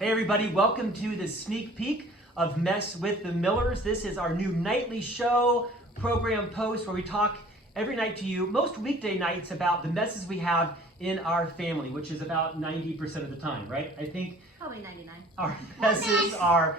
Hey everybody, welcome to the sneak peek of Mess with the Millers. This is our new nightly show, program post, where we talk every night to you, most weekday nights, about the messes we have in our family, which is about 90% of the time, right? I think probably 99. Our messes are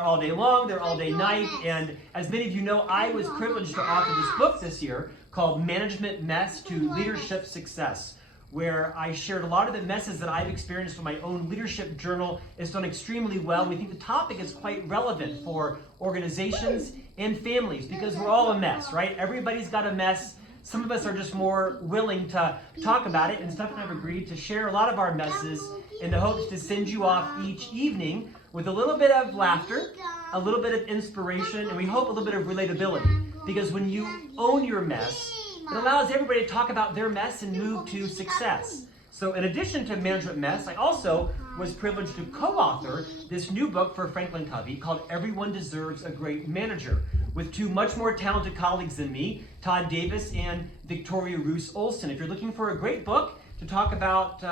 all day long, they're all day night, and as many of you know, I was privileged to author this book this year called Management Mess to Leadership Success, where I shared a lot of the messes that I've experienced from my own leadership journal. It's done extremely well. We think the topic is quite relevant for organizations and families because we're all a mess, right? Everybody's got a mess. Some of us are just more willing to talk about it, and Steph and I have agreed to share a lot of our messes in the hopes to send you off each evening with a little bit of laughter, a little bit of inspiration, and we hope a little bit of relatability. Because when you own your mess, it allows everybody to talk about their mess and move to success. So in addition to Management Mess, I also was privileged to co-author this new book for Franklin Covey called Everyone Deserves a Great Manager, with two much more talented colleagues than me, Todd Davis and Victoria Roos Olson. If you're looking for a great book to talk about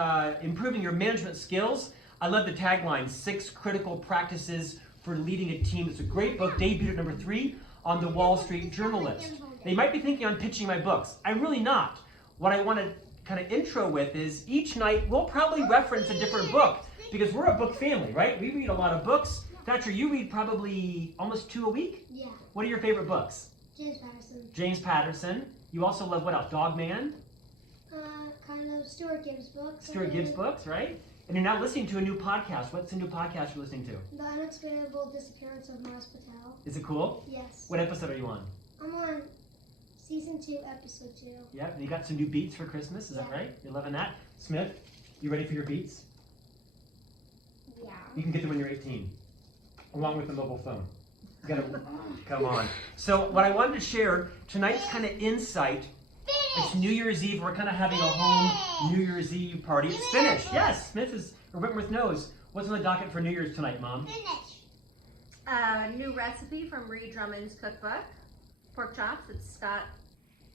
improving your management skills, I love the tagline, 6 Critical Practices for Leading a Team. It's a great book, debuted at number 3 on the Wall Street Journal list. Now, you might be thinking I'm pitching my books. I'm really not. What I want to kind of intro with is each night we'll probably reference a different book because we're a book family, right? We read a lot of books. Thatcher, you read probably almost 2 a week? Yeah. What are your favorite books? James Patterson. James Patterson. You also love what else? Dog Man? Kind of Stuart Gibbs books. Stuart Gibbs books, right? And you're now listening to a new podcast. What's the new podcast you're listening to? The Unexplainable Disappearance of Mars Patel. Is it cool? Yes. What episode are you on? I'm on Season 2, Episode 2. Yep, and you got some new beats for Christmas, is that right? You're loving that? Smith, you ready for your beats? Yeah. You can get them when you're 18, along with the mobile phone. You gotta, come on. So what I wanted to share, tonight's kind of insight, it's New Year's Eve, we're kind of having a home New Year's Eve party. It's finished, yes, Wentworth knows. What's on the docket for New Year's tonight, Mom? Finish. New recipe from Ree Drummond's cookbook. Pork chops that Scott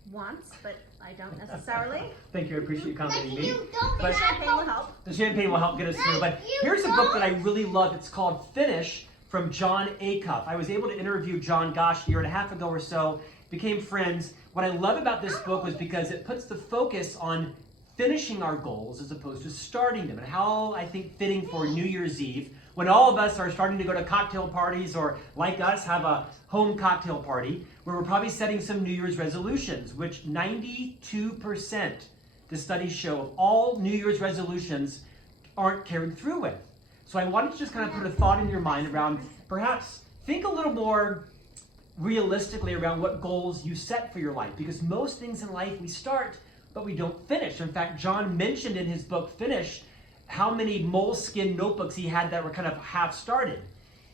wants, but I don't necessarily. Thank you, I appreciate you complimenting me. But champagne will help. The champagne will help get us through. But here's a book that I really love. It's called Finish from John Acuff. I was able to interview John, gosh, a year and a half ago or so, became friends. What I love about this book was because it puts the focus on finishing our goals as opposed to starting them, and how I think fitting for New Year's Eve, when all of us are starting to go to cocktail parties, or like us, have a home cocktail party, where we're probably setting some New Year's resolutions, which 92%, the studies show, of all New Year's resolutions aren't carried through with. So I wanted to just kind of put a thought in your mind around, perhaps think a little more realistically around what goals you set for your life, because most things in life we start, but we don't finish. In fact, John mentioned in his book, Finish, how many moleskin notebooks he had that were kind of half started.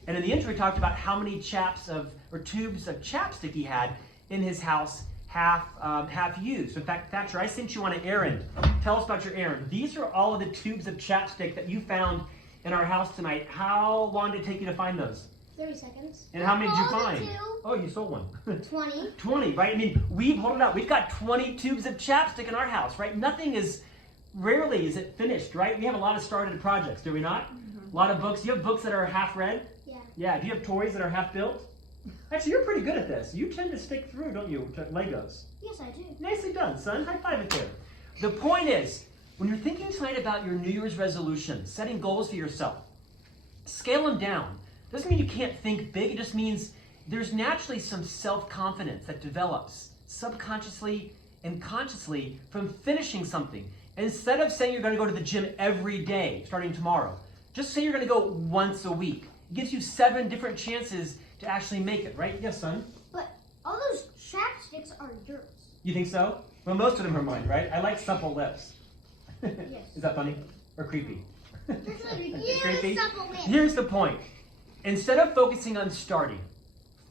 And in the intro, he talked about how many tubes of chapstick he had in his house, half used. In fact, Thatcher, I sent you on an errand. Tell us about your errand. These are all of the tubes of chapstick that you found in our house tonight. How long did it take you to find those? 30 seconds. And how many did you find? Oh, you sold one. 20. 20, right? I mean, hold it up. We've got 20 tubes of chapstick in our house, right? Rarely is it finished, right? We have a lot of started projects, do we not? Mm-hmm. A lot of books. Do you have books that are half read? Yeah. Yeah. Do you have toys that are half built? Actually, you're pretty good at this. You tend to stick through, don't you, to Legos? Yes, I do. Nicely done, son. High five it there. The point is, when you're thinking tonight about your New Year's resolutions, setting goals for yourself, scale them down. Doesn't mean you can't think big. It just means there's naturally some self-confidence that develops subconsciously and consciously from finishing something. And instead of saying you're going to go to the gym every day starting tomorrow, just say you're going to go once a week. It gives you 7 different chances to actually make it, right? Yes, son? But all those chapsticks are yours. You think so? Well, most of them are mine, right? I like supple lips. Yes. Is that funny? Or creepy? Creepy? Here's the point. Instead of focusing on starting,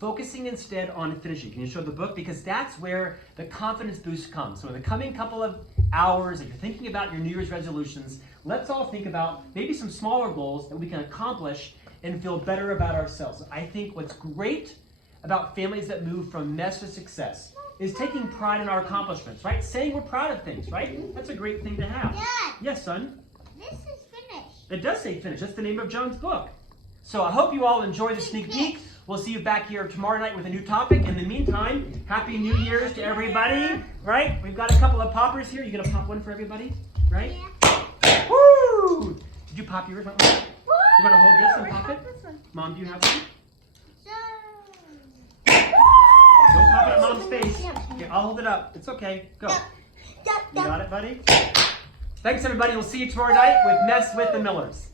focusing instead on finishing. Can you show the book? Because that's where the confidence boost comes. So in the coming couple of hours, if you're thinking about your New Year's resolutions, let's all think about maybe some smaller goals that we can accomplish and feel better about ourselves. I think what's great about families that move from mess to success is taking pride in our accomplishments, right? Saying we're proud of things, right? That's a great thing to have. Dad! Yes, son? This is finished. It does say finish. That's the name of Joan's book. So I hope you all enjoy the sneak peek. We'll see you back here tomorrow night with a new topic. In the meantime, Happy New Year's to everybody. Right? We've got a couple of poppers here. You gonna pop one for everybody? Right? Yeah. Woo! Did you pop yours? Mom? You wanna hold this and pop it? This one. Mom, do you have one? So. Don't pop it at Mom's face. Okay, I'll hold it up. It's okay. Go. You got it, buddy? Thanks, everybody. We'll see you tomorrow night with Mess with the Millers.